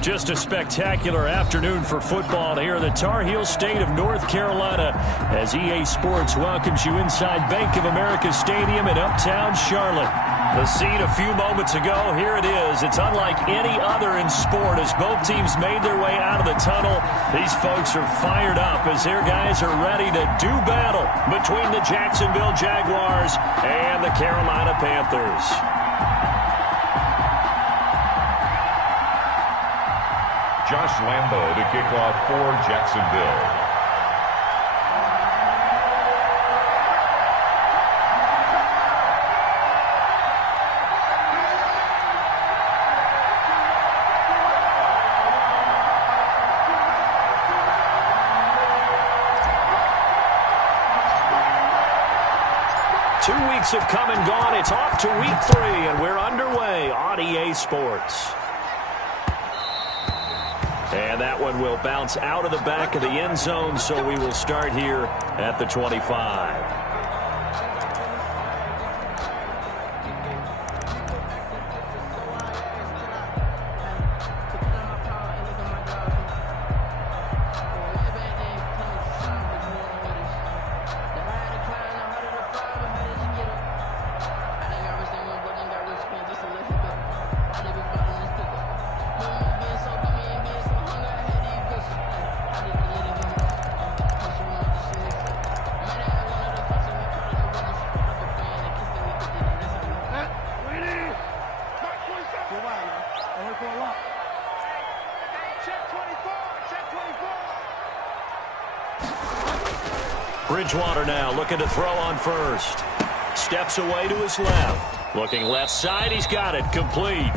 Just a spectacular afternoon for football here in the Tar Heel state of North Carolina as EA Sports welcomes you inside Bank of America Stadium in uptown Charlotte. The scene a few moments ago, here it is. It's unlike any other in sport as both teams made their way out of the tunnel. These folks are fired up as their guys are ready to do battle between the Jacksonville Jaguars and the Carolina Panthers. Josh Lambo to kick off for Jacksonville. Have come and gone. It's off to week 3, and we're underway on EA Sports. And that one will bounce out of the back of the end zone, so we will start here at the 25. Bridgewater now looking to throw on first. Steps away to his left. Looking left side, he's got it complete.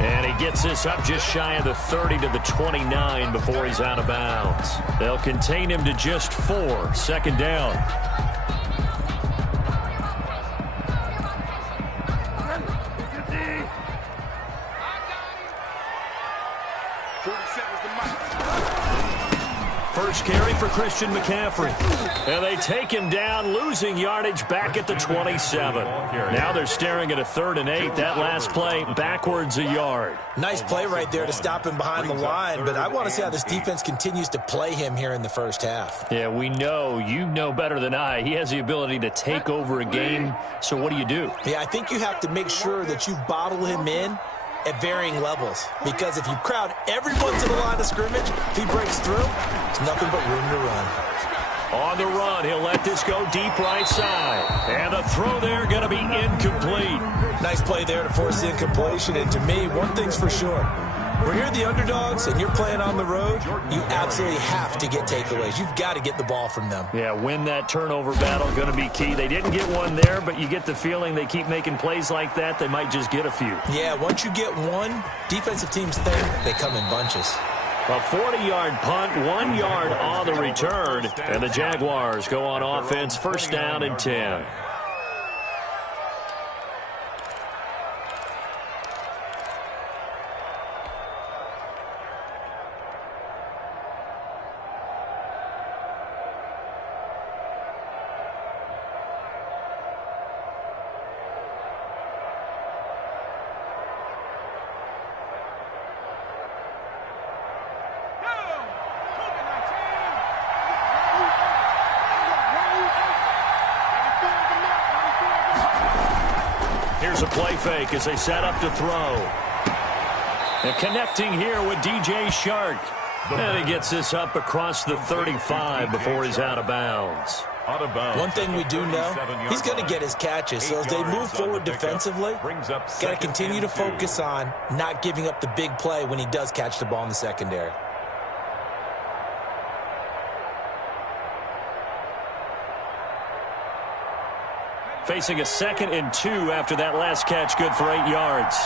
And he gets this up just shy of the 30 to the 29 before he's out of bounds. They'll contain him to just 4. Second down. First carry for Christian McCaffrey. And they take him down, losing yardage back at the 27. Now they're staring at a 3rd and 8. That last play backwards a yard. Nice play right there to stop him behind the line, but I want to see how this defense continues to play him here in the first half. Yeah, we know. You know better than I. He has the ability to take over a game, so what do? Yeah, I think you have to make sure that you bottle him in at varying levels, because if you crowd everyone to the line of scrimmage, if he breaks through, there's nothing but room to run. On the run, he'll let this go deep right side. And the throw there going to be incomplete. Nice play there to force the incompletion, and to me, one thing's for sure. When you're the underdogs and you're playing on the road, you absolutely have to get takeaways. You've got to get the ball from them. Yeah, win that turnover battle, going to be key. They didn't get one there, but you get the feeling they keep making plays like that, they might just get a few. Yeah, once you get one, defensive teams think they come in bunches. A 40-yard punt, 1 yard on the return, and the Jaguars go on offense, first down and 10. Here's a play fake as they set up to throw. And connecting here with DJ Shark. And he gets this up across the 35 before he's out of bounds. One thing we do know, he's going to get his catches. So as they move forward defensively, got to continue to focus on not giving up the big play when he does catch the ball in the secondary. Facing a 2nd and 2 after that last catch, good for 8 yards.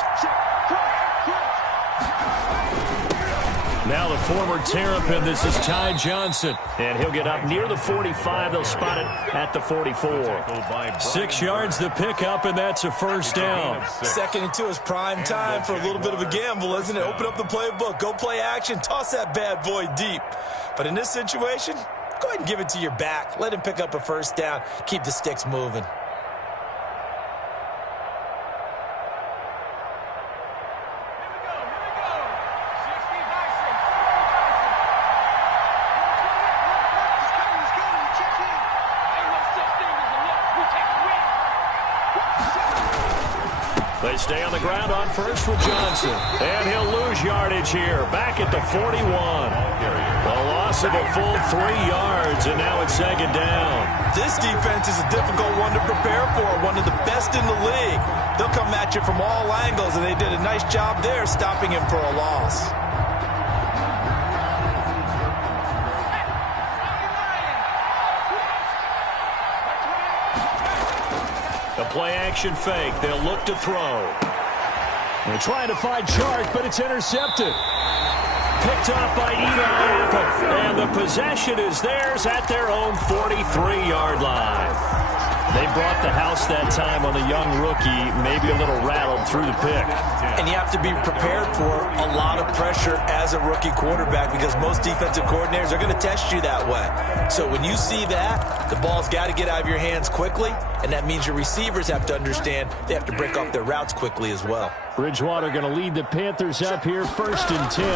Now the former Terrapin, this is Ty Johnson. And he'll get up near the 45. They'll spot it at the 44. 6 yards the pickup, and that's a first down. 2nd and 2 is prime time for a little bit of a gamble, isn't it? Open up the playbook, go play action, toss that bad boy deep. But in this situation, go ahead and give it to your back. Let him pick up a first down. Keep the sticks moving. They stay on the ground on first with Johnson. And he'll lose yardage here. Back at the 41. A loss of a full 3 yards, and now it's second down. This defense is a difficult one to prepare for, one of the best in the league. They'll come at you from all angles, and they did a nice job there stopping him for a loss. The play-action fake. They'll look to throw. They're trying to find Chark, but it's intercepted. Picked up by Eli Apple. And the possession is theirs at their own 43-yard line. They brought the house that time on the young rookie, maybe a little rattled through the pick. And you have to be prepared for a lot of pressure as a rookie quarterback because most defensive coordinators are going to test you that way. So when you see that, the ball's got to get out of your hands quickly, and that means your receivers have to understand they have to break off their routes quickly as well. Bridgewater going to lead the Panthers up here first and 10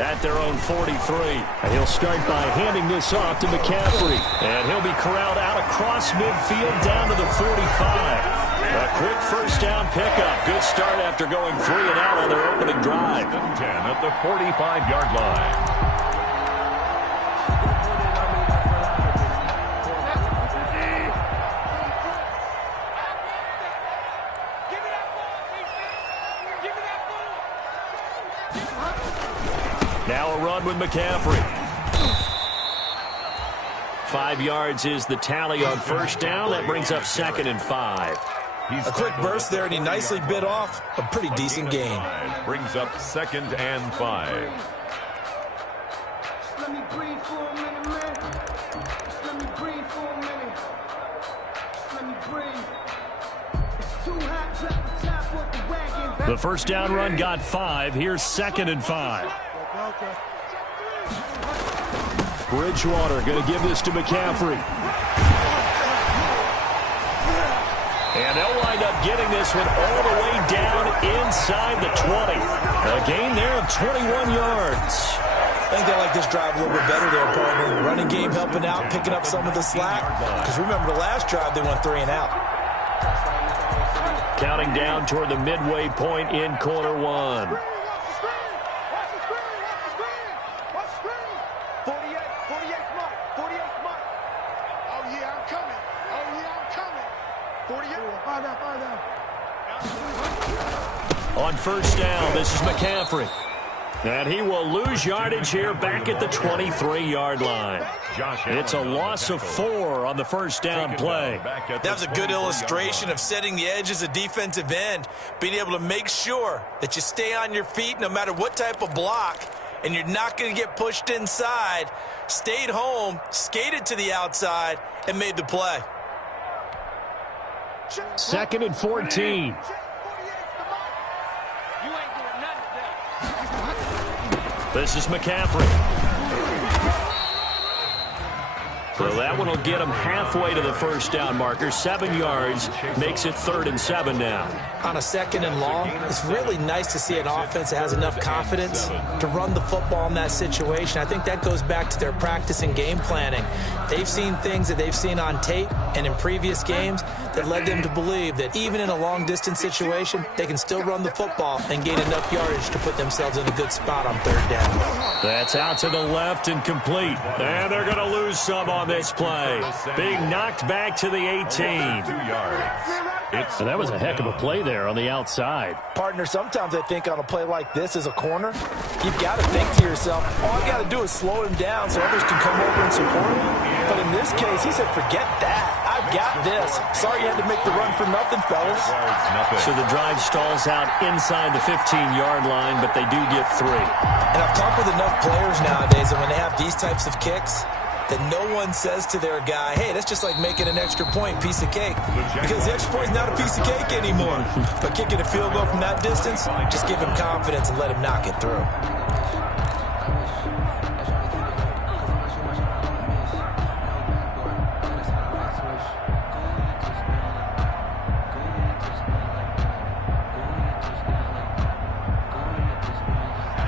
at their own 43. And he'll start by handing this off to McCaffrey. And he'll be corralled out across midfield down to the 45. A quick first down pickup. Good start after going 3 and out on their opening drive. 10 at the 45-yard line. Now a run with McCaffrey. 5 yards is the tally on first down. That brings up second and 5. A quick burst there, and he nicely bit off a pretty decent gain. Brings up second and 5. Let me breathe for a minute, man. Let me breathe for a minute. Let me breathe. It's too hot to the top of the wagon. The first down run got 5. Here's second and 5. Bridgewater going to give this to McCaffrey. And they'll wind up getting this one all the way down inside the 20. A gain there of 21 yards. I think they like this drive a little bit better there, partner. Running game helping out, picking up some of the slack. Because remember the last drive, they went 3 and out. Counting down toward the midway point in quarter 1. On first down, this is McCaffrey. And he will lose yardage here back at the 23-yard line. It's a loss of 4 on the first down play. That was a good illustration of setting the edge as a defensive end, being able to make sure that you stay on your feet no matter what type of block, and you're not going to get pushed inside. Stayed home, skated to the outside, and made the play. Second and 14. This is McCaffrey. So that one will get him halfway to the first down marker. 7 yards makes it 3rd and 7 now. On a second and long, it's really nice to see an offense that has enough confidence to run the football in that situation. I think that goes back to their practice and game planning. They've seen things that they've seen on tape and in previous games that led them to believe that even in a long-distance situation, they can still run the football and gain enough yardage to put themselves in a good spot on 3rd down. That's out to the left and complete. And they're going to lose some on this play. Being knocked back to the 18. 2 yards. And that was a heck of a play there on the outside. Partner, sometimes I think on a play like this as a corner, you've got to think to yourself, all I got to do is slow him down so others can come over and support him. But in this case, he said, forget that. I've got this. Sorry you had to make the run for nothing, fellas. So the drive stalls out inside the 15-yard line, but they do get 3. And I've talked with enough players nowadays, and when they have these types of kicks, that no one says to their guy, hey, that's just like making an extra point, piece of cake. Because the extra point is not a piece of cake anymore. But kicking a field goal from that distance, just give him confidence and let him knock it through.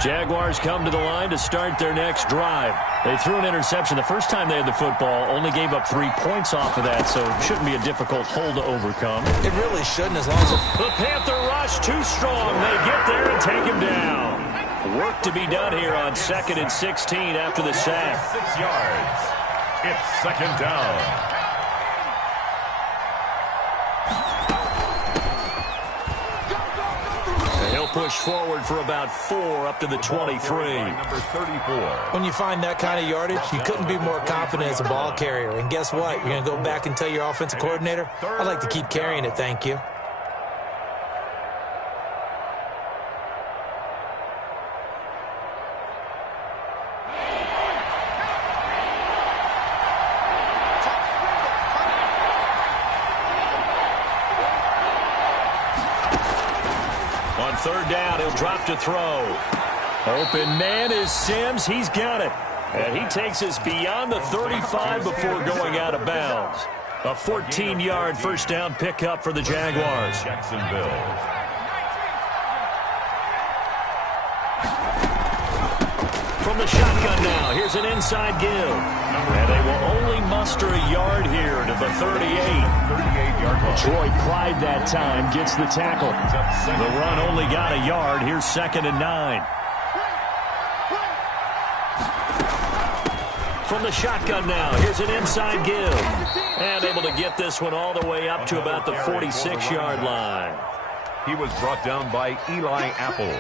Jaguars come to the line to start their next drive. They threw an interception the first time they had the football, only gave up 3 points off of that, so it shouldn't be a difficult hole to overcome. It really shouldn't, as long as the Panther rush too strong. They get there and take him down. Work to be done here on 2nd and 16 after the sack. 6 yards. It's 2nd down. Push forward for about 4 up to the 23. Number 34. When you find that kind of yardage, you couldn't be more confident as a ball carrier. And guess what? You're going to go back and tell your offensive coordinator, I'd like to keep carrying it, thank you. On 3rd down, he'll drop to throw. Open man is Sims. He's got it. And he takes us beyond the 35 before going out of bounds. A 14-yard first down pickup for the Jaguars. Jacksonville. From the shotgun now, here's an inside give. And they will only muster a yard here to the 38. 38-yard line. Troy Pride that time gets the tackle. The run only got a yard. Here's 2nd and 9. From the shotgun now, here's an inside give. And able to get this one all the way up to about the 46-yard line. He was brought down by Eli Apple.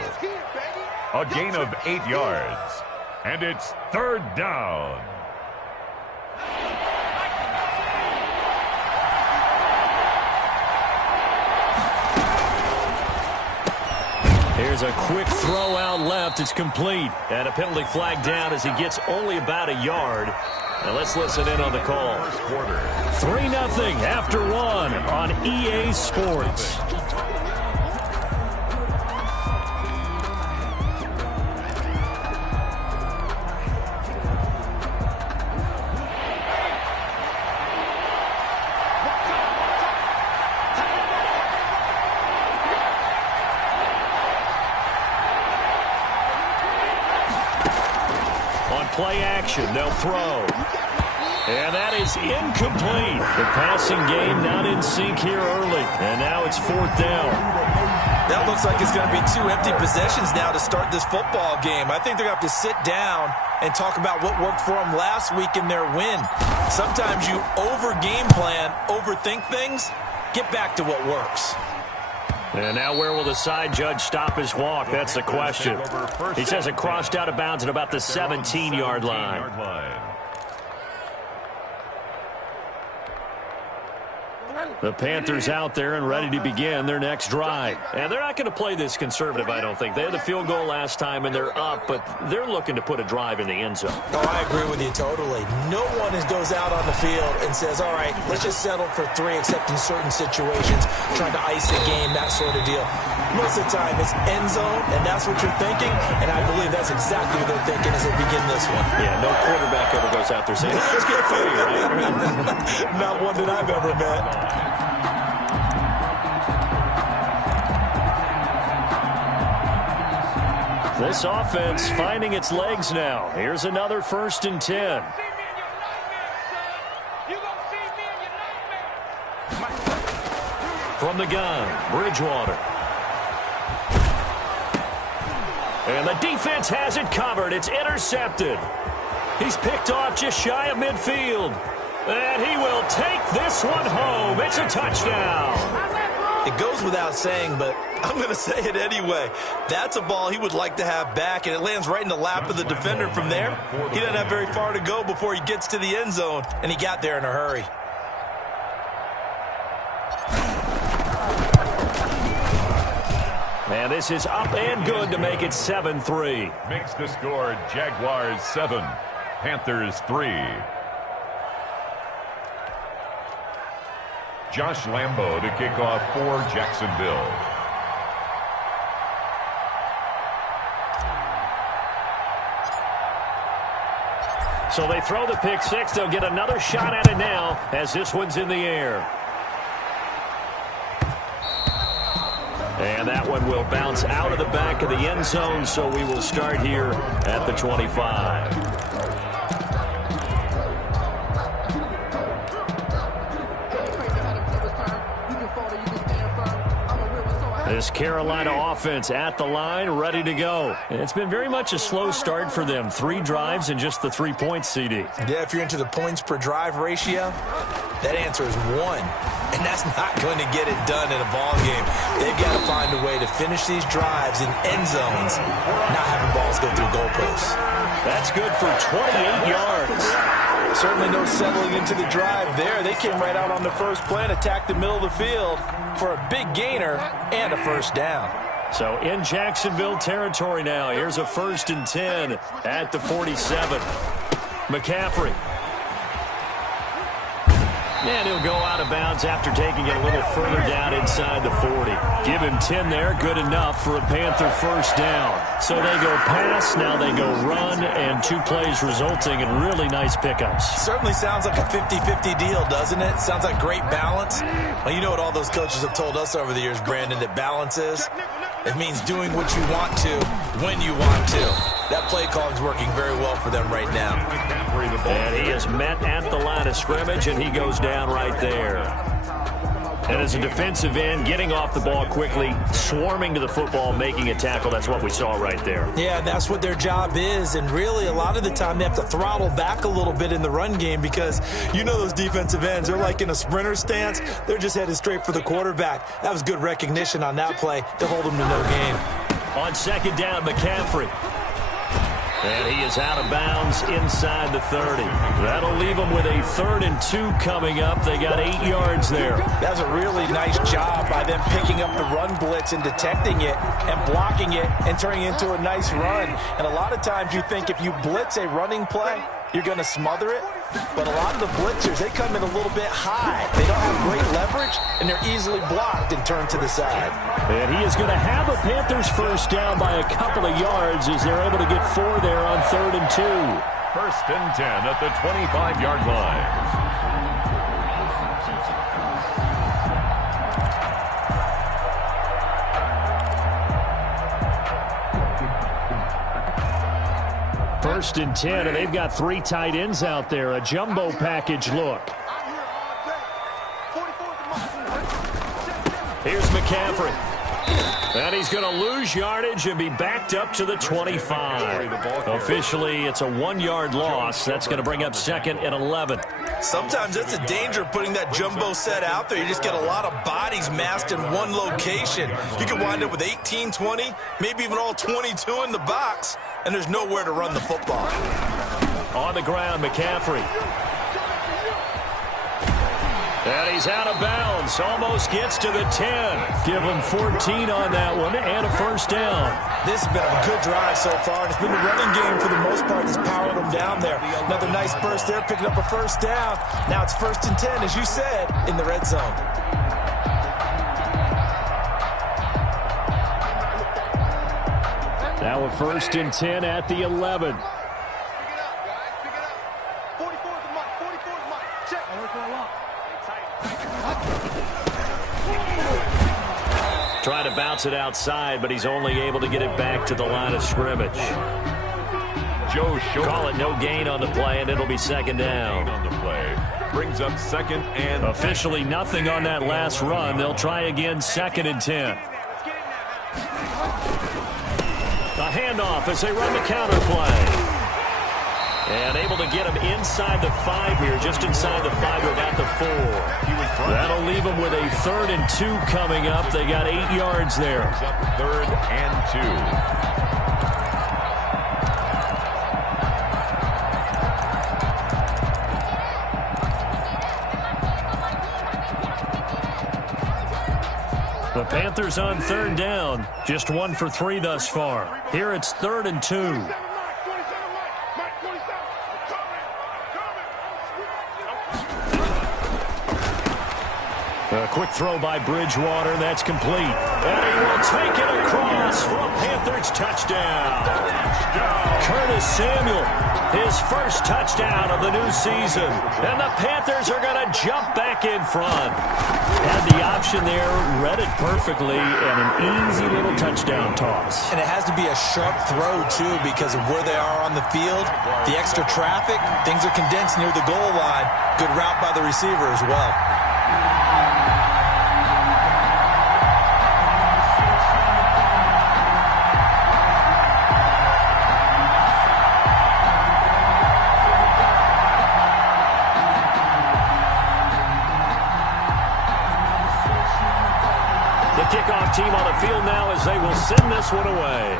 A gain of 8 yards. And it's 3rd down. Here's a quick throw out left. It's complete. And a penalty flag down as he gets only about a yard. Now let's listen in on the call. 3-0 after 1 on EA Sports. Play action, they'll throw. And that is incomplete. The passing game not in sync here early. And now it's 4th down. That looks like it's going to be 2 empty possessions now to start this football game. I think they're going to have to sit down and talk about what worked for them last week in their win. Sometimes you over-game plan, overthink things. Get back to what works. And now where will the side judge stop his walk? That's the question. He says it crossed out of bounds at about the 17-yard line. The Panthers out there and ready to begin their next drive. And they're not going to play this conservative, I don't think. They had the field goal last time, and they're up, but they're looking to put a drive in the end zone. Oh, I agree with you totally. No one goes out on the field and says, all right, let's just settle for 3, except in certain situations, trying to ice the game, that sort of deal. Most of the time, it's end zone, and that's what you're thinking, and I believe that's exactly what they're thinking as they begin this one. Yeah, no quarterback ever goes out there saying, let's get for you, right? Not one that I've ever met. This offense finding its legs now. Here's another 1st and 10. From the gun, Bridgewater. And the defense has it covered. It's intercepted. He's picked off just shy of midfield. And he will take this one home. It's a touchdown. It goes without saying, but I'm going to say it anyway. That's a ball he would like to have back, and it lands right in the lap of the defender from there. He doesn't have very far to go before he gets to the end zone, and he got there in a hurry. And this is up and good to make it 7-3. Makes the score Jaguars 7, Panthers 3. Josh Lambo to kick off for Jacksonville. So they throw the pick 6. They'll get another shot at it now as this one's in the air. And that one will bounce out of the back of the end zone, so we will start here at the 25. This Carolina offense at the line, ready to go. And it's been very much a slow start for them. 3 drives and just the 3 points, CD. Yeah, if you're into the points per drive ratio, that answer is 1. And that's not going to get it done in a ball game. They've got to find a way to finish these drives in end zones, not having balls go through goalposts. That's good for 28 yards. Certainly no settling into the drive there. They came right out on the first play and attacked the middle of the field for a big gainer and a first down. So in Jacksonville territory now. Here's a 1st and 10 at the 47. McCaffrey. And he'll go out of bounds after taking it a little further down inside the 40. Give him 10 there, good enough for a Panther first down. So they go pass, now they go run, and 2 plays resulting in really nice pickups. Certainly sounds like a 50-50 deal, doesn't it? Sounds like great balance. Well, you know what all those coaches have told us over the years, Brandon, that balance is? It means doing what you want to when you want to. That play call is working very well for them right now. And he is met at the line of scrimmage, and he goes down right there. And as a defensive end, getting off the ball quickly, swarming to the football, making a tackle, that's what we saw right there. Yeah, that's what their job is. And really, a lot of the time, they have to throttle back a little bit in the run game because you know those defensive ends, they're like in a sprinter stance. They're just headed straight for the quarterback. That was good recognition on that play to hold them to no gain. On 2nd down, McCaffrey. And he is out of bounds inside the 30. That'll leave them with a 3rd and 2 coming up. They got 8 yards there. That's a really nice job by them picking up the run blitz and detecting it and blocking it and turning it into a nice run. And a lot of times you think if you blitz a running play, you're going to smother it. But a lot of the blitzers, they come in a little bit high. They don't have great leverage, and they're easily blocked and turned to the side. And he is going to have a Panthers first down by a couple of yards as they're able to get 4 there on 3rd and 2. 1st and 10 at the 25-yard line. First and 10, and they've got 3 tight ends out there. A jumbo package look. Here's McCaffrey. And he's going to lose yardage and be backed up to the 25. Officially, it's a 1-yard loss. That's going to bring up 2nd and 11. Sometimes that's a danger of putting that jumbo set out there. You just get a lot of bodies massed in one location. You can wind up with 18, 20, maybe even all 22 in the box, and there's nowhere to run the football. On the ground, McCaffrey. And he's out of bounds. Almost gets to the 10. Give him 14 on that one and a first down. This has been a good drive so far, and it's been the running game for the most part that's powered them down there. Another nice burst there, picking up a first down. Now it's 1st and 10, as you said, in the red zone. Now a 1st and 10 at the 11. Trying to bounce it outside, but he's only able to get it back to the line of scrimmage. Call it no gain on the play, and it'll be 2nd down. On the play. Brings up 2nd and... Officially nothing on that last run. They'll try again, 2nd and 10. A handoff as they run the counter play. And able to get him inside the 5 here, just inside the 5 to about the 4. That'll leave them with a 3rd and 2 coming up. They got 8 yards there. 3rd and 2. The Panthers on 3rd down. Just 1 for 3 thus far. Here it's 3rd and 2. A quick throw by Bridgewater. That's complete. And he will take it across for a Panthers touchdown. Curtis Samuel, his first touchdown of the new season. And the Panthers are going to jump back in front. Had the option there, read it perfectly, and an easy little touchdown toss. And it has to be a sharp throw, too, because of where they are on the field. The extra traffic, things are condensed near the goal line. Good route by the receiver as well. kickoff team on the field now as they will send this one away.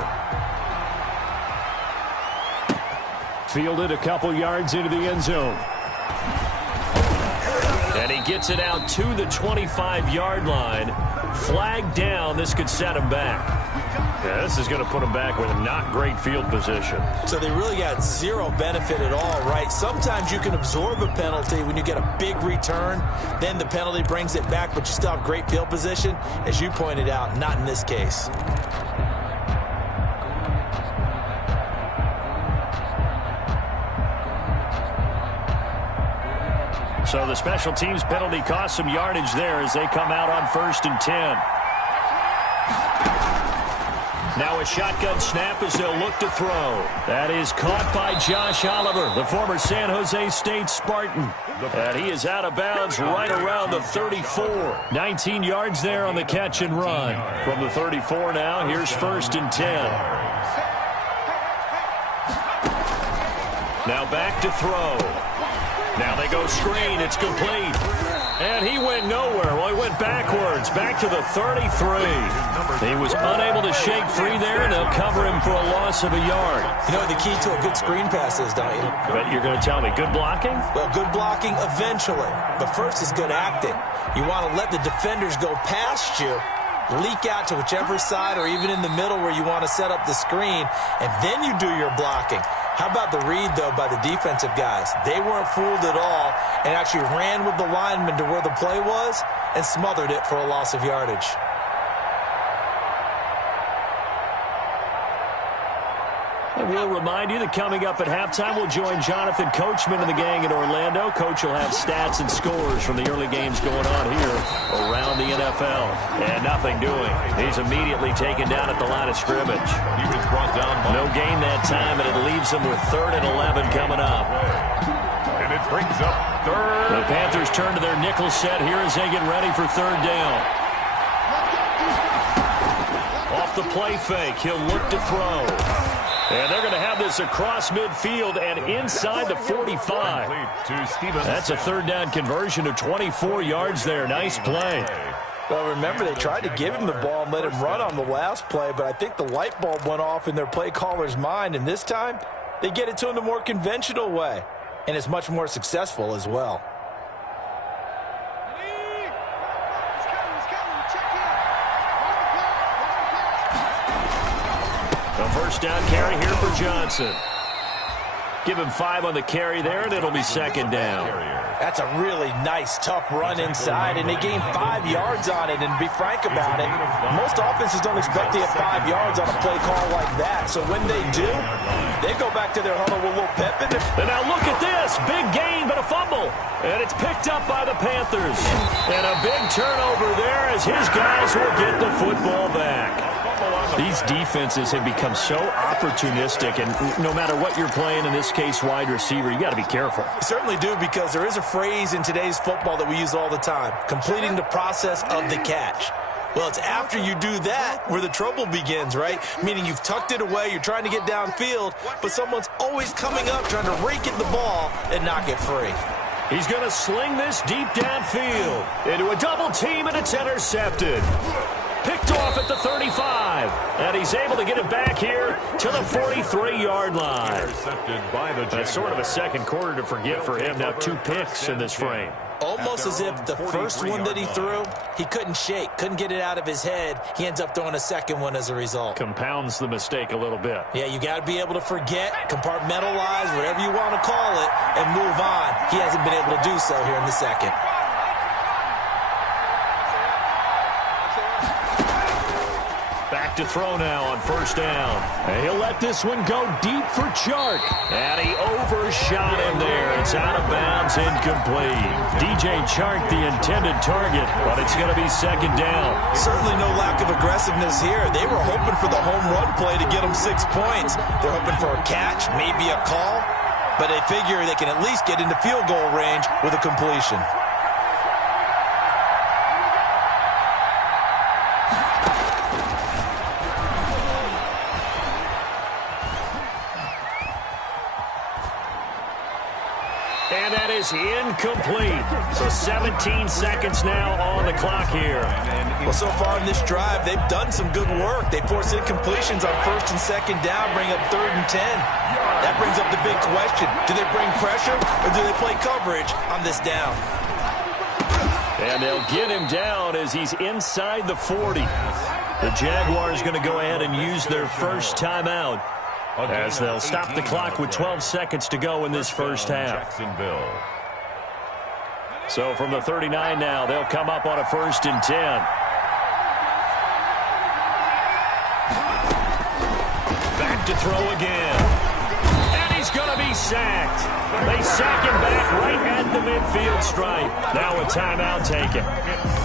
Fielded a couple yards into the end zone. And he gets it out to the 25-yard line. Flag down. This could set him back. Yeah, this is going to put him back with a not great field position. So they really got zero benefit at all, right? Sometimes you can absorb a penalty when you get a big return. Then the penalty brings it back, but you still have great field position. As you pointed out, not in this case. So the special teams penalty cost some yardage there as they come out on 1st and 10. Now a shotgun snap as they'll look to throw. That is caught by Josh Oliver, the former San Jose State Spartan. And he is out of bounds right around the 34. 19 yards there on the catch and run. From the 34 now, here's 1st and 10. Now back to throw. Now they go screen. It's complete. And he went nowhere. Well, he went backwards. Back to the 33. He was unable to shake free there, and they'll cover him for a loss of a yard. You know what the key to a good screen pass is, don't you? But you're going to tell me good blocking? Well, good blocking eventually. But first is good acting. You want to let the defenders go past you, leak out to whichever side or even in the middle where you want to set up the screen, and then you do your blocking. How about the read, though, by the defensive guys? They weren't fooled at all and actually ran with the lineman to where the play was and smothered it for a loss of yardage. And we'll remind you that coming up at halftime, we'll join Jonathan Coachman and the gang in Orlando. Coach will have stats and scores from the early games going on here around the NFL. And nothing doing. He's immediately taken down at the line of scrimmage. He was brought down by... No gain that time, and it leaves him with 3rd and 11 coming up. And it brings up 3rd. The Panthers turn to their nickel set here as they get ready for 3rd down. Off the play fake, he'll look to throw. And they're going to have this across midfield and inside the 45. That's a 3rd down conversion of 24 yards there. Nice play. Well, remember, they tried to give him the ball and let him run on the last play, but I think the light bulb went off in their play caller's mind, and this time they get it to him the more conventional way, and it's much more successful as well. A 1st down carry here for Johnson. Give him 5 on the carry there, and it'll be 2nd down. That's a really nice, tough run inside, and they gained 5 yards on it. And to be frank about it, most offenses don't expect to get 5 yards on a play call like that. So when they do, they go back to their huddle with a little pep in there. And now look at this. Big gain, but a fumble. And it's picked up by the Panthers. And a big turnover there as his guys will get the football back. These defenses have become so opportunistic, and no matter what you're playing, in this case wide receiver, you got to be careful. You certainly do, because there is a phrase in today's football that we use all the time: completing the process of the catch. Well, it's after you do that where the trouble begins, right? Meaning you've tucked it away, you're trying to get downfield, but someone's always coming up trying to rake at the ball and knock it free. He's going to sling this deep downfield into a double team, and it's intercepted. Picked off at the 35, and he's able to get it back here to the 43-yard line. That's sort of a second quarter to forget for him. Now 2 picks in this frame. Almost as if the first one that he threw, he couldn't shake, couldn't get it out of his head. He ends up throwing a second one as a result. Compounds the mistake a little bit. Yeah, you got to be able to forget, compartmentalize, whatever you want to call it, and move on. He hasn't been able to do so here in the second. Back to throw now on 1st down. And he'll let this one go deep for Chark. And he overshot him there. It's out of bounds, incomplete. DJ Chark, the intended target, but it's going to be 2nd down. Certainly no lack of aggressiveness here. They were hoping for the home run play to get them 6 points. They're hoping for a catch, maybe a call, but they figure they can at least get into field goal range with a completion. is incomplete. So 17 seconds now on the clock here. Well, so far in this drive, they've done some good work. They force incompletions on first and second down, bring up 3rd and 10. That brings up the big question. Do they bring pressure or do they play coverage on this down? And they'll get him down as he's inside the 40. The Jaguars going to go ahead and use their first timeout as they'll stop the clock with 12 seconds to go in this first half. So from the 39 now, they'll come up on a 1st and 10. Back to throw again. And he's going to be sacked. They sack him back right at the midfield stripe. Now a timeout taken.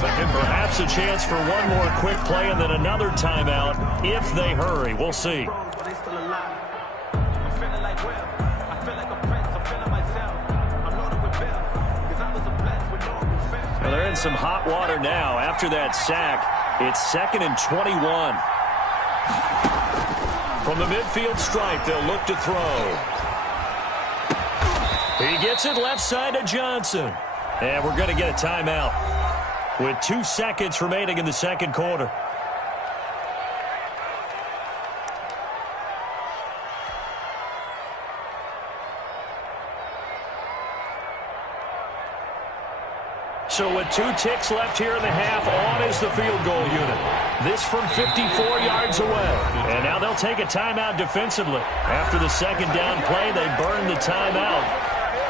Perhaps a chance for one more quick play and then another timeout if they hurry. We'll see. Well, they're in some hot water now. After that sack, it's 2nd and 21. From the midfield stripe, they'll look to throw. He gets it left side to Johnson. And we're going to get a timeout with 2 seconds remaining in the second quarter. So with 2 ticks left here in the half, on is the field goal unit. This from 54 yards away. And now they'll take a timeout defensively. After the second down play, they burn the timeout,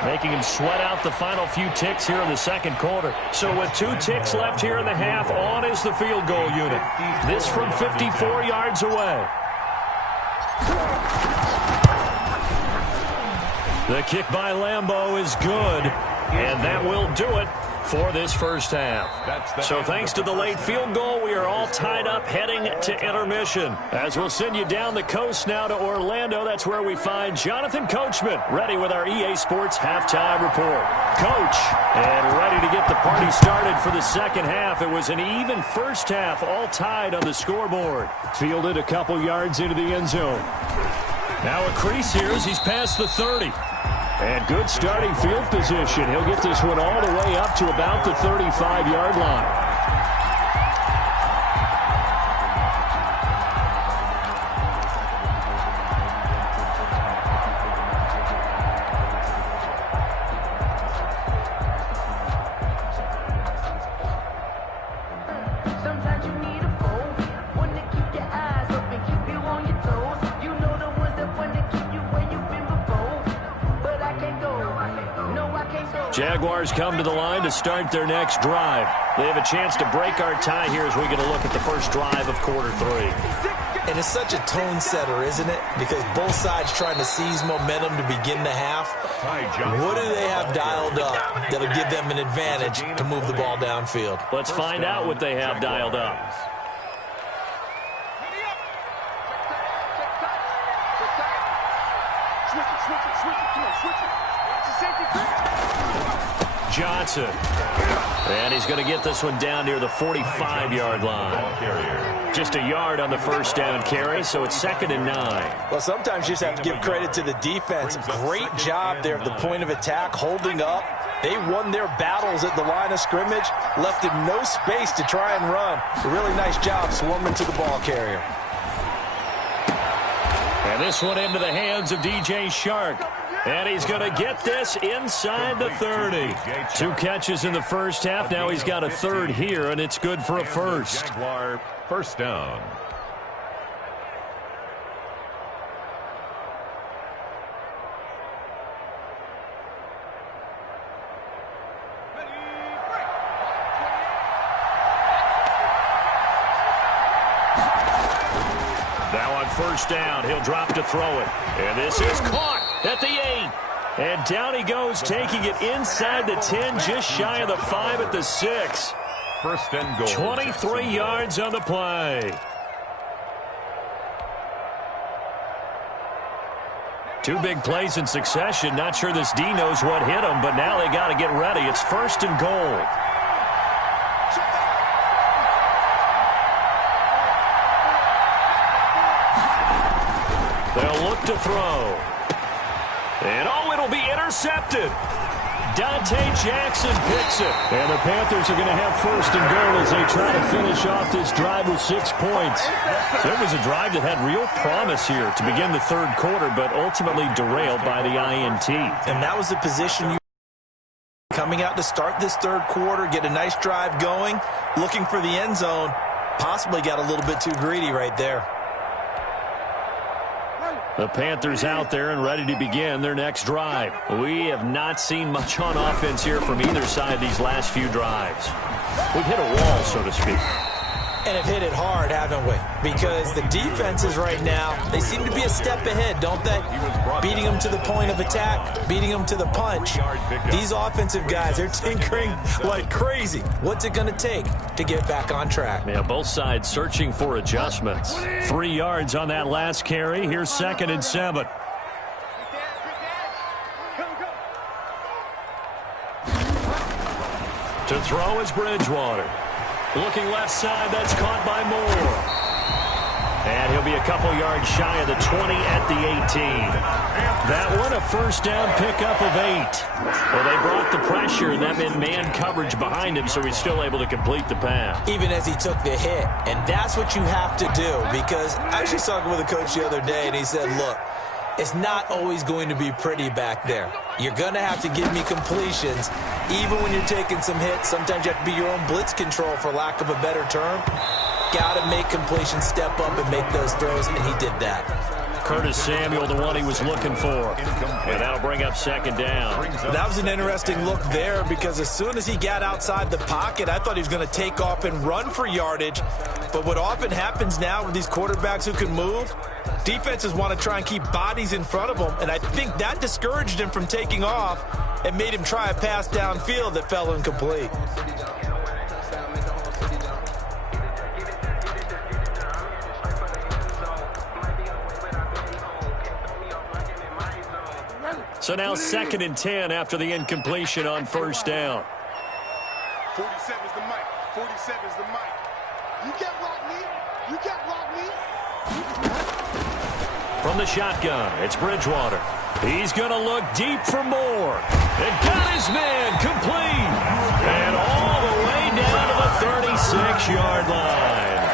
making him sweat out the final few ticks here in the second quarter. So with 2 ticks left here in the half, on is the field goal unit. This from 54 yards away. The kick by Lambeau is good, and that will do it for this first half. So thanks to the late field goal, we are all tied up heading to intermission. As we'll send you down the coast now to Orlando, that's where we find Jonathan Coachman ready with our EA Sports halftime report. Coach, and ready to get the party started for the second half. It was an even first half, all tied on the scoreboard. Fielded a couple yards into the end zone. Now a crease here as he's past the 30. And good starting field position. He'll get this one all the way up to about the 35-yard line. Sometimes you need a foe, one to keep your eyes open, keep you on your toes. You know the ones that want to keep you where you've been before. But I can't go. No, I can't go. Jaguars come to the line to start their next drive. They have a chance to break our tie here as we get a look at the first drive of quarter 3. And it's such a tone setter, isn't it? Because both sides trying to seize momentum to begin the half. What do they have dialed up that'll give them an advantage to move the ball downfield? Let's find out what they have dialed up. Johnson. And he's going to get this one down near the 45-yard line. Just a yard on the first down carry, so it's 2nd and 9. Well, sometimes you just have to give credit to the defense. Great job there at the point of attack, holding up. They won their battles at the line of scrimmage, left him no space to try and run. A really nice job swarming to the ball carrier. And this one into the hands of DJ Shark. And he's going to get this inside the 30. 2 catches in the first half. Now he's got a 3rd here, and it's good for a first. Jaguar first down. Now on first down, he'll drop to throw it. And this is caught at the 8. And down he goes, taking it inside the 10, just shy of the 5 at the 6. First and goal. 23 yards on the play. 2 big plays in succession. Not sure this D knows what hit him, but now they got to get ready. It's 1st and goal. They'll look to throw. And, oh, it'll be intercepted. Dante Jackson picks it. And the Panthers are going to have first and goal as they try to finish off this drive with 6 points. So it was a drive that had real promise here to begin the third quarter, but ultimately derailed by the INT. And that was the position you coming out to start this third quarter, get a nice drive going, looking for the end zone. Possibly got a little bit too greedy right there. The Panthers out there and ready to begin their next drive. We have not seen much on offense here from either side these last few drives. We've hit a wall, so to speak. And have hit it hard, haven't we? Because the defenses right now, they seem to be a step ahead, don't they? Beating them to the point of attack, beating them to the punch. These offensive guys, they're tinkering like crazy. What's it going to take to get back on track? Yeah, both sides searching for adjustments. 3 yards on that last carry. Here's 2nd and 7. To throw is Bridgewater. Looking left side, that's caught by Moore. And he'll be a couple yards shy of the 20 at the 18. That one, a first down pickup of 8. Well, they brought the pressure, and that meant man coverage behind him, so he's still able to complete the pass. Even as he took the hit. And that's what you have to do, because I actually was talking with a coach the other day, and he said, look, it's not always going to be pretty back there. You're going to have to give me completions. Even when you're taking some hits, sometimes you have to be your own blitz control, for lack of a better term. Got to make completions, step up and make those throws, and he did that. Curtis Samuel, the one he was looking for. And that'll bring up 2nd down. That was an interesting look there, because as soon as he got outside the pocket, I thought he was going to take off and run for yardage. But what often happens now with these quarterbacks who can move, defenses want to try and keep bodies in front of them, and I think that discouraged him from taking off and made him try a pass downfield that fell incomplete. So now 2nd and 10 after the incompletion on first down. 47's the mic. 47's the mic. You can't block me. You can't block me. From the shotgun, it's Bridgewater. He's going to look deep for Moore. And got his man complete. And all the way down to the 36-yard line.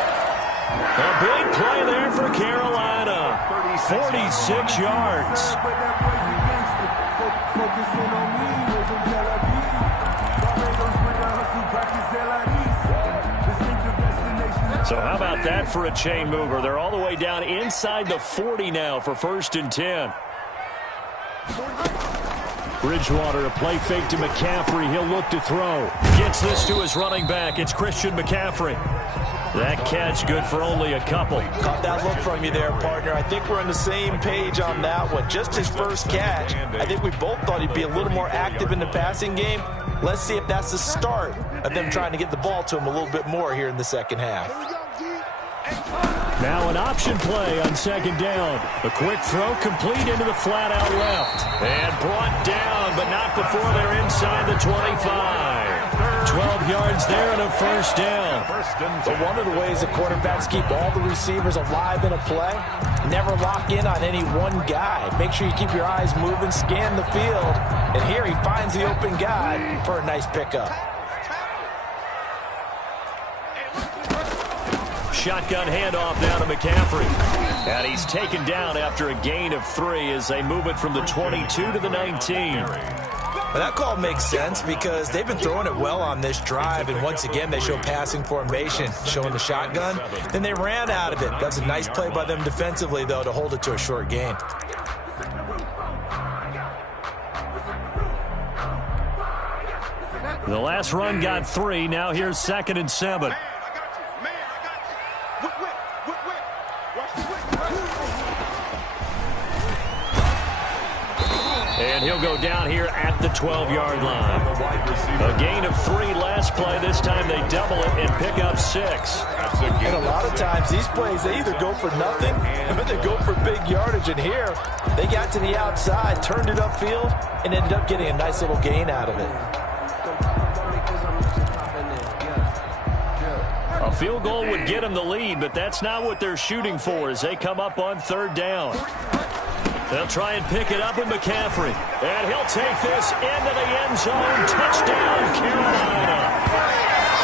A big play there for Carolina. 46 yards. So how about that for a chain mover? They're all the way down inside the 40 now for 1st and 10. Bridgewater, a play fake to McCaffrey. He'll look to throw. Gets this to his running back. It's Christian McCaffrey. That catch good for only a couple. Caught that look from you there, partner. I think we're on the same page on that one. Just his first catch. I think we both thought he'd be a little more active in the passing game. Let's see if that's the start of them trying to get the ball to him a little bit more here in the second half. Now an option play on 2nd down. A quick throw complete into the flat out left. And brought down, but not before they're inside the 25. 12 yards there and a first down. But one of the ways the quarterbacks keep all the receivers alive in a play, never lock in on any one guy. Make sure you keep your eyes moving, scan the field. And here he finds the open guy for a nice pickup. Shotgun handoff down to McCaffrey. And he's taken down after a gain of 3 as they move it from the 22 to the 19. Well, that call makes sense because they've been throwing it well on this drive, and once again they show passing formation, showing the shotgun. Then they ran out of it. That's a nice play by them defensively, though, to hold it to a short gain. The last run got 3. Now here's 2nd and 7. And he'll go down here at the 12-yard line. A gain of 3 last play. This time they double it and pick up 6. And a lot of times these plays, they either go for nothing or they go for big yardage. And here, they got to the outside, turned it upfield, and ended up getting a nice little gain out of it. A field goal would get them the lead, but that's not what they're shooting for as they come up on 3rd down. They'll try and pick it up with McCaffrey. And he'll take this into the end zone. Touchdown, Carolina.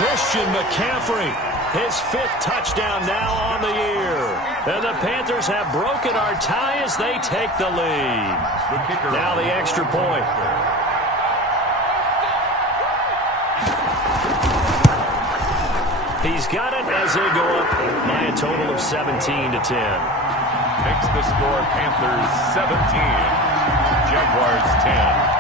Christian McCaffrey, his 5th touchdown now on the year. And the Panthers have broken our tie as they take the lead. Now the extra point. He's got it as they go up by a total of 17-10. Makes the score Panthers 17, Jaguars 10.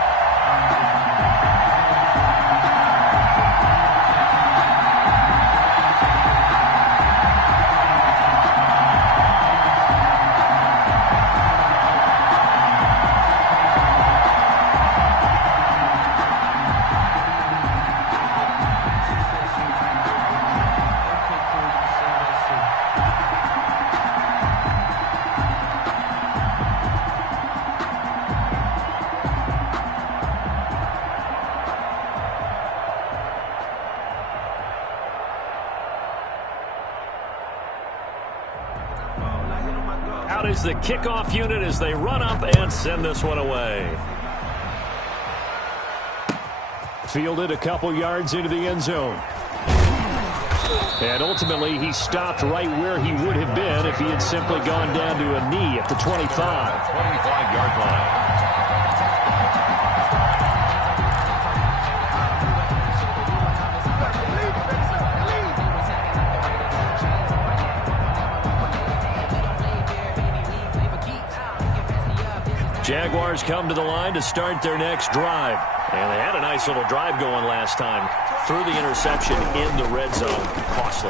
Out is the kickoff unit as they run up and send this one away. Fielded a couple yards into the end zone. And ultimately, he stopped right where he would have been if he had simply gone down to a knee at the 25. 25-yard line. Jaguars come to the line to start their next drive. And they had a nice little drive going last time. Threw the interception in the red zone. Costly.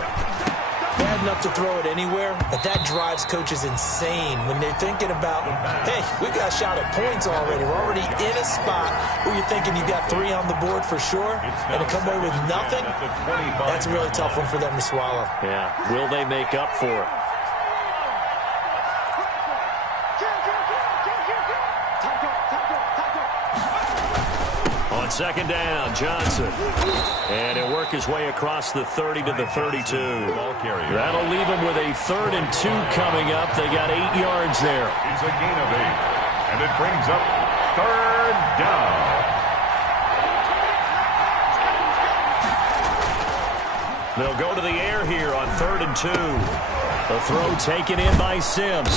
Bad enough to throw it anywhere, but that drives coaches insane when they're thinking about, hey, we got shot at points already. We're already in a spot where you're thinking you got 3 on the board for sure, and to come away with nothing, that's a really tough one for them to swallow. Yeah, will they make up for it? On second down, Johnson. And he'll work his way across the 30 to the 32. That'll leave him with a 3rd and 2 coming up. They got 8 yards there. It's a gain of 8. And it brings up 3rd down. They'll go to the air here on 3rd and 2. The throw taken in by Sims.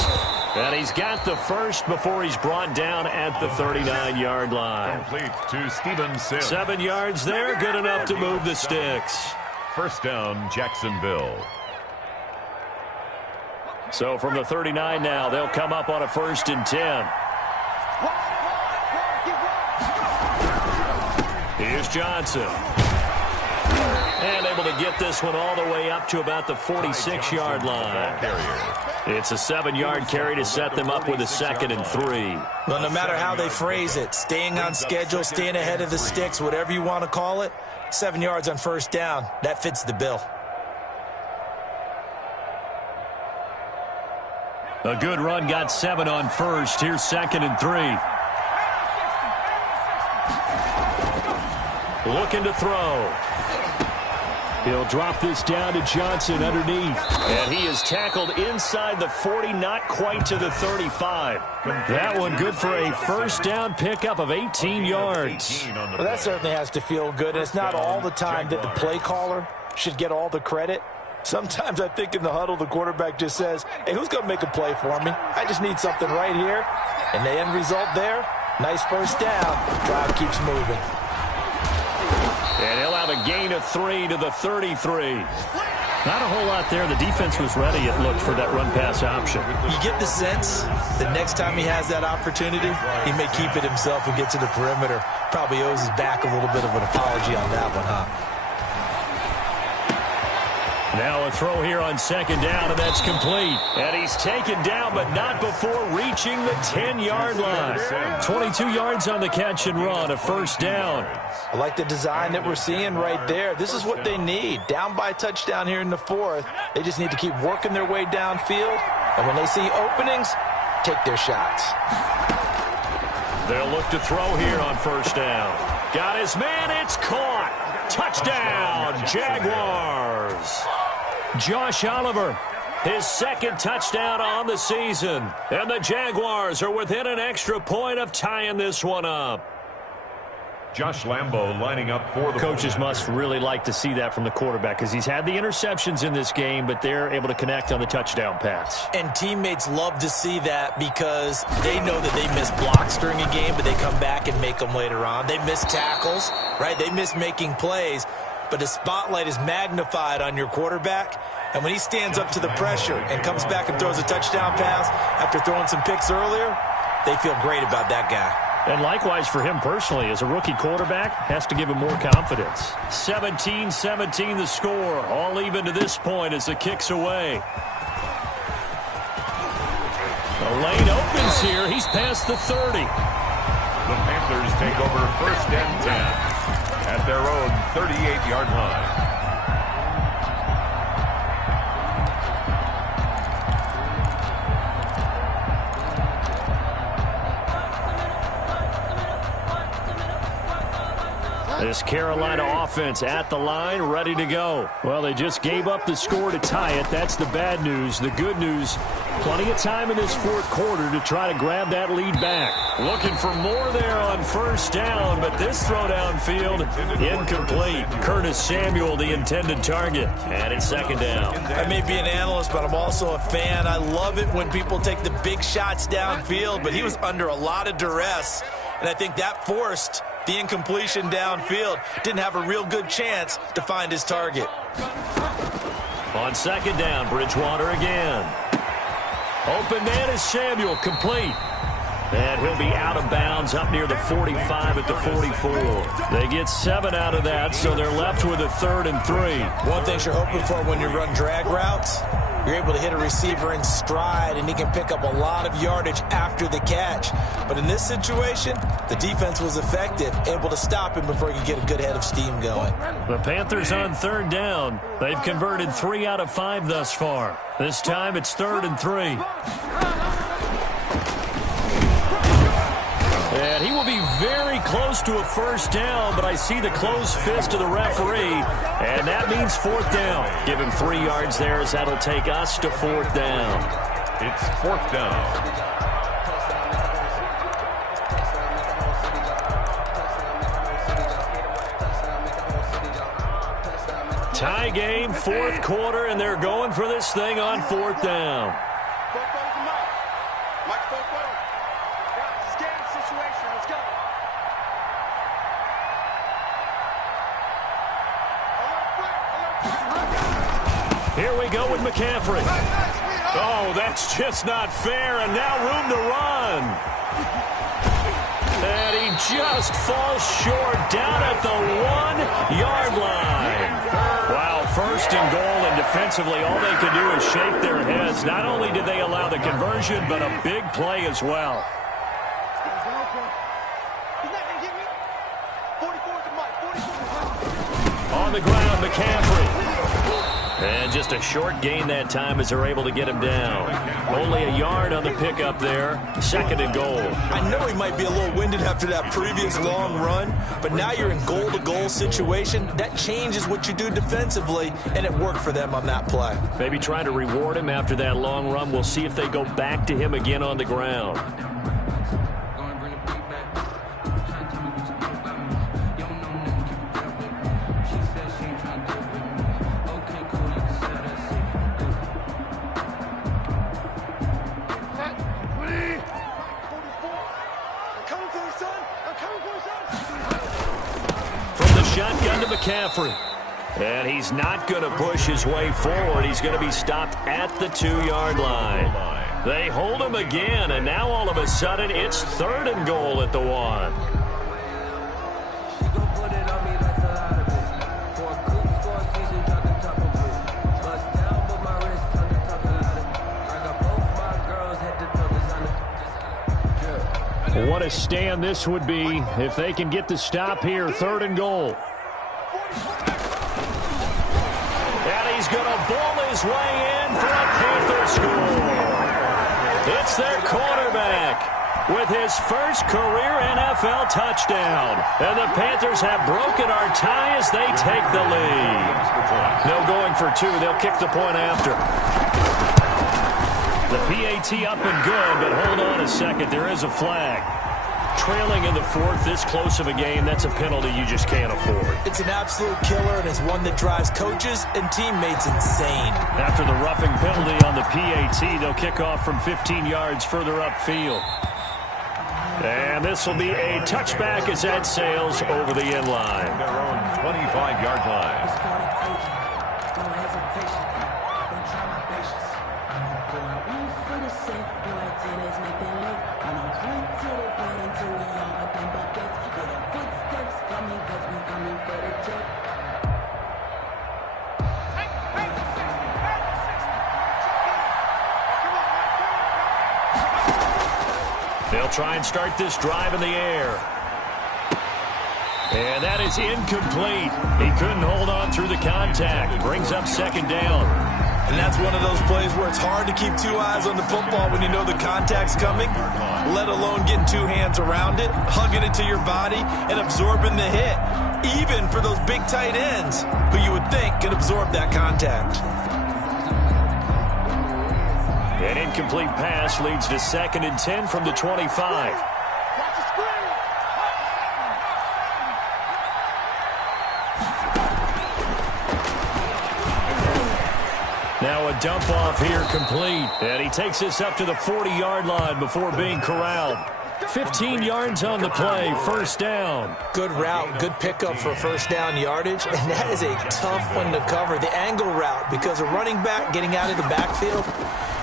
And he's got the first before he's brought down at the 39-yard line. Complete to Steven Sims. 7 yards there, good enough to move the sticks. First down, Jacksonville. So from the 39 now, they'll come up on a 1st and 10. Here's Johnson. And able to get this one all the way up to about the 46-yard line. It's a 7-yard carry to set them up with a 2nd and 3. Well, no matter how they phrase it, staying on schedule, staying ahead of the sticks, whatever you want to call it, 7 yards on 1st down, that fits the bill. A good run got 7 on 1st. Here's 2nd and 3. Looking to throw. He'll drop this down to Johnson underneath. And he is tackled inside the 40, not quite to the 35. That one good for a 1st down pickup of 18 yards. Well, that certainly has to feel good. And it's not all the time that the play caller should get all the credit. Sometimes I think in the huddle, the quarterback just says, hey, who's going to make a play for me? I just need something right here. And the end result there, nice 1st down. Drive keeps moving. And he'll have a gain of 3 to the 33. Not a whole lot there. The defense was ready, it looked, for that run-pass option. You get the sense that next time he has that opportunity, he may keep it himself and get to the perimeter. Probably owes his back a little bit of an apology on that one, huh? Now a throw here on 2nd down, and that's complete. And he's taken down, but not before reaching the 10-yard line. 22 yards on the catch and run, a 1st down. I like the design that we're seeing right there. This is what they need. Down by a touchdown here in the 4th. They just need to keep working their way downfield. And when they see openings, take their shots. They'll look to throw here on 1st down. Got his man, it's caught. Touchdown, Jaguars. Josh Oliver His second touchdown on the season. And the Jaguars are within an extra point of tying this one up. Josh Lambo lining up for the coaches must really like to see that from the quarterback because he's had the interceptions in this game, but they're able to connect on the touchdown pass. And teammates love to see that because they know that they miss blocks during a game, but they come back and make them later on. They miss tackles, right? They miss making plays, but the spotlight is magnified on your quarterback. And when he stands up to the pressure and comes back and throws a touchdown pass after throwing some picks earlier, they feel great about that guy. And likewise for him personally, as a rookie quarterback, has to give him more confidence. 17-17 the score, all even to this point as the kick's away. The lane opens here. He's past the 30. The Panthers take over 1st and 10 at their own 38-yard line. This Carolina offense at the line, ready to go. Well, they just gave up the score to tie it. That's the bad news. The good news, plenty of time in this fourth quarter to try to grab that lead back. Looking for more there on 1st down, but this throw downfield, incomplete. Curtis Samuel, the intended target, and it's 2nd down. I may be an analyst, but I'm also a fan. I love it when people take the big shots downfield, but he was under a lot of duress, and I think that forced the incompletion downfield. Didn't have a real good chance to find his target. On 2nd down, Bridgewater again. Open man is Samuel, complete. And he'll be out of bounds up near the 45 at the 44. They get 7 out of that, so they're left with a 3rd and 3. One thing you're hoping for when you run drag routes, you're able to hit a receiver in stride, and he can pick up a lot of yardage after the catch. But in this situation, the defense was effective, able to stop him before he could get a good head of steam going. The Panthers on 3rd down. They've converted 3 out of 5 thus far. This time it's 3rd and 3. And he will be very close to a 1st down, but I see the closed fist of the referee, and that means 4th down. Give him 3 yards there as that'll take us to 4th down. It's 4th down. Tie game, 4th quarter, and they're going for this thing on 4th down. Here we go with McCaffrey. Oh, that's just not fair, and now room to run. And he just falls short down at the 1-yard line. Wow, 1st and goal, and defensively all they could do is shake their heads. Not only did they allow the conversion, but a big play as well. On the ground, McCaffrey. And just a short gain that time as they're able to get him down. Only a yard on the pickup there. 2nd and goal. I know he might be a little winded after that previous long run, but now you're in goal-to-goal situation. That changes what you do defensively, and it worked for them on that play. Maybe trying to reward him after that long run. We'll see if they go back to him again on the ground. Shotgun to McCaffrey. And he's not going to push his way forward. He's going to be stopped at the 2-yard line. They hold him again, and now all of a sudden it's 3rd and goal at the 1. What a stand this would be if they can get the stop here. 3rd and goal. And he's going to ball his way in for a Panther score. It's their quarterback with his first career NFL touchdown. And the Panthers have broken our tie as they take the lead. No going for 2. They'll kick the point after. The PAT up and good, but hold on a second. There is a flag. Trailing in the fourth, this close of a game, that's a penalty you just can't afford. It's an absolute killer, and it's one that drives coaches and teammates insane. After the roughing penalty on the PAT, they'll kick off from 15 yards further upfield. And this will be a touchback as that sails over the end line. Their own 25-yard line. They'll try and start this drive in the air. And that is incomplete. He couldn't hold on through the contact. Brings up second down. And that's one of those plays where it's hard to keep two eyes on the football when you know the contact's coming, let alone getting two hands around it, hugging it to your body, and absorbing the hit, even for those big tight ends who you would think could absorb that contact. An incomplete pass leads to 2nd and 10 from the 25. Now a dump off here complete. And he takes this up to the 40-yard line before being corralled. 15 yards on the play, first down. Good route, good pickup for first down yardage, and that is a tough one to cover. The angle route, because a running back getting out of the backfield,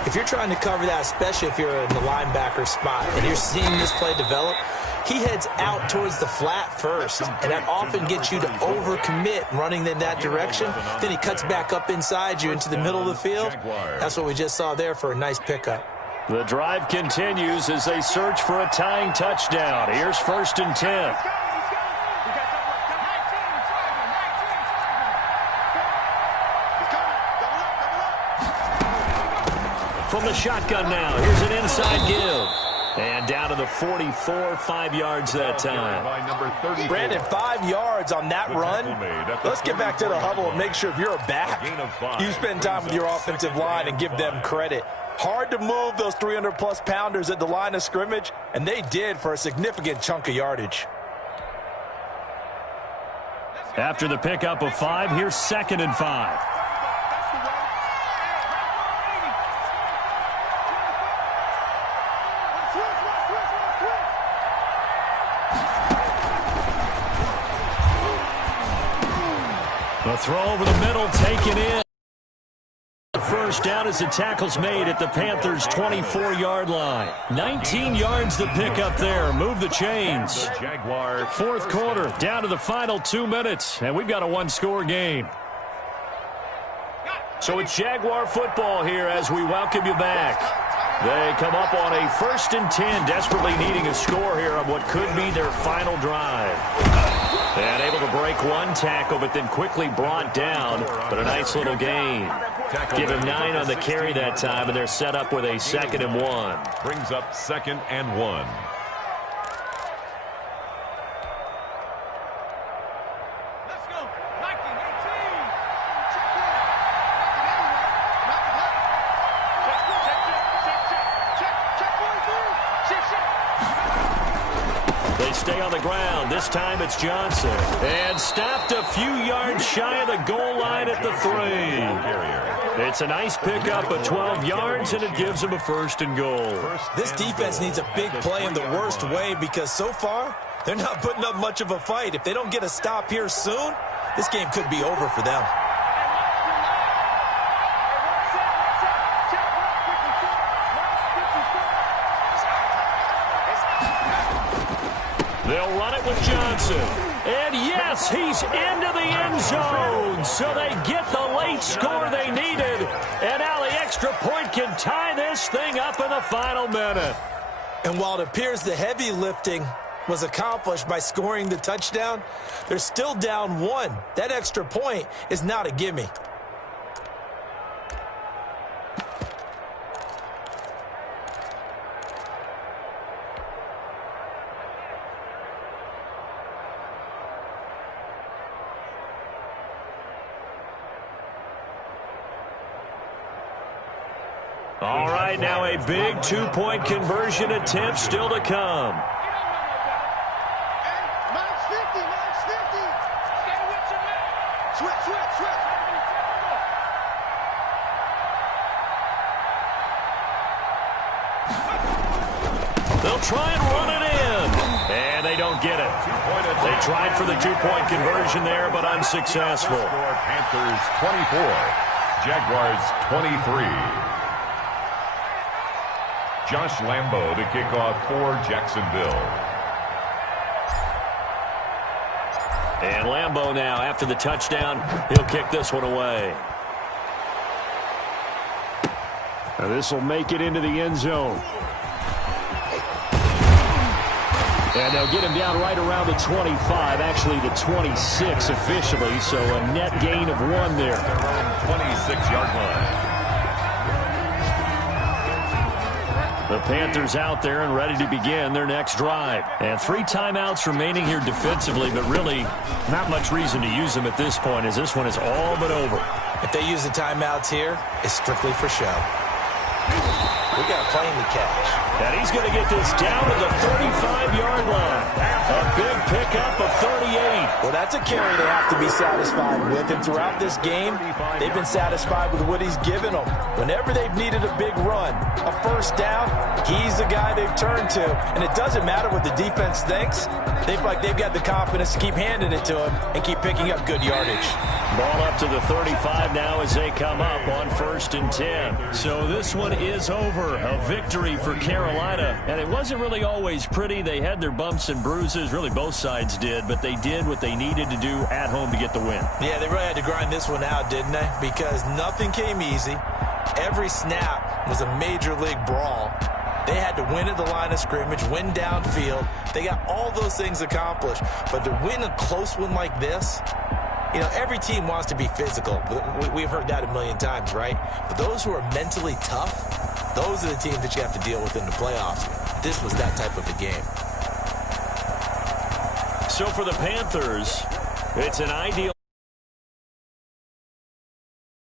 if you're trying to cover that, especially if you're in the linebacker spot and you're seeing this play develop, he heads out towards the flat first, and that often gets you to overcommit running in that direction. Then he cuts back up inside you into the middle of the field. That's what we just saw there for a nice pickup. The drive continues as they search for a tying touchdown. Here's 1st and 10. From the shotgun now, here's an inside give. And down to the 44, 5 yards that time. Brandon, 5 yards on that run. Let's get back to the huddle and make sure if you're a back, you spend time with your offensive line and give them credit. Hard to move those 300-plus pounders at the line of scrimmage, and they did for a significant chunk of yardage. After the pickup of 5, here's 2nd and 5. The throw over the middle, taken in. First down as the tackle's made at the Panthers' 24-yard line. 19 yards to pick up there. Move the chains. Fourth quarter, down to the final 2 minutes, and we've got a one-score game. So it's Jaguar football here as we welcome you back. They come up on a 1st and 10, desperately needing a score here on what could be their final drive. And able to break one tackle, but then quickly brought down. But a nice little gain. Give him 9 on the carry that time, and they're set up with a 2nd and 1. Brings up 2nd and 1. They stay on the ground. This time it's Johnson. And stopped a few yards shy of the goal line at the 3. It's a nice pickup of 12 yards, and it gives them a 1st and goal. This defense needs a big play in the worst way because so far they're not putting up much of a fight. If they don't get a stop here soon, this game could be over for them. They'll run it with Johnson. And yes, he's into the end zone. So they get the late score they needed. And now the extra point can tie this thing up in the final minute. And while it appears the heavy lifting was accomplished by scoring the touchdown, they're still down 1. That extra point is not a gimme. All right, right, now a big two-point conversion attempt still to come. They'll try and run it in. And they don't get it. They tried for the two-point conversion there, but unsuccessful. Panthers 24, Jaguars 23. Josh Lambo to kick off for Jacksonville. And Lambo now, after the touchdown, he'll kick this one away. Now this will make it into the end zone. And they'll get him down right around the 25, actually the 26 officially, so a net gain of 1 there. 26-yard line. The Panthers out there and ready to begin their next drive. And 3 timeouts remaining here defensively, but really not much reason to use them at this point, as this one is all but over. If they use the timeouts here, it's strictly for show. We got a plane to catch. And he's going to get this down to the 35-yard line. A big pickup of 38. Well, that's a carry they have to be satisfied with. And throughout this game, they've been satisfied with what he's given them. Whenever they've needed a big run, a first down, he's the guy they've turned to. And it doesn't matter what the defense thinks. They've got the confidence to keep handing it to him and keep picking up good yardage. Ball up to the 35 now as they come up on 1st and 10. So this one is over. A victory for Carolina. And it wasn't really always pretty. They had their bumps and bruises. Really both sides did. But they did what they needed to do at home to get the win. Yeah, they really had to grind this one out, didn't they? Because nothing came easy. Every snap was a major league brawl. They had to win at the line of scrimmage, win downfield. They got all those things accomplished. But to win a close one like this, you know, every team wants to be physical. We've heard that a million times, right? But those who are mentally tough, those are the teams that you have to deal with in the playoffs. This was that type of a game. So for the Panthers, it's an ideal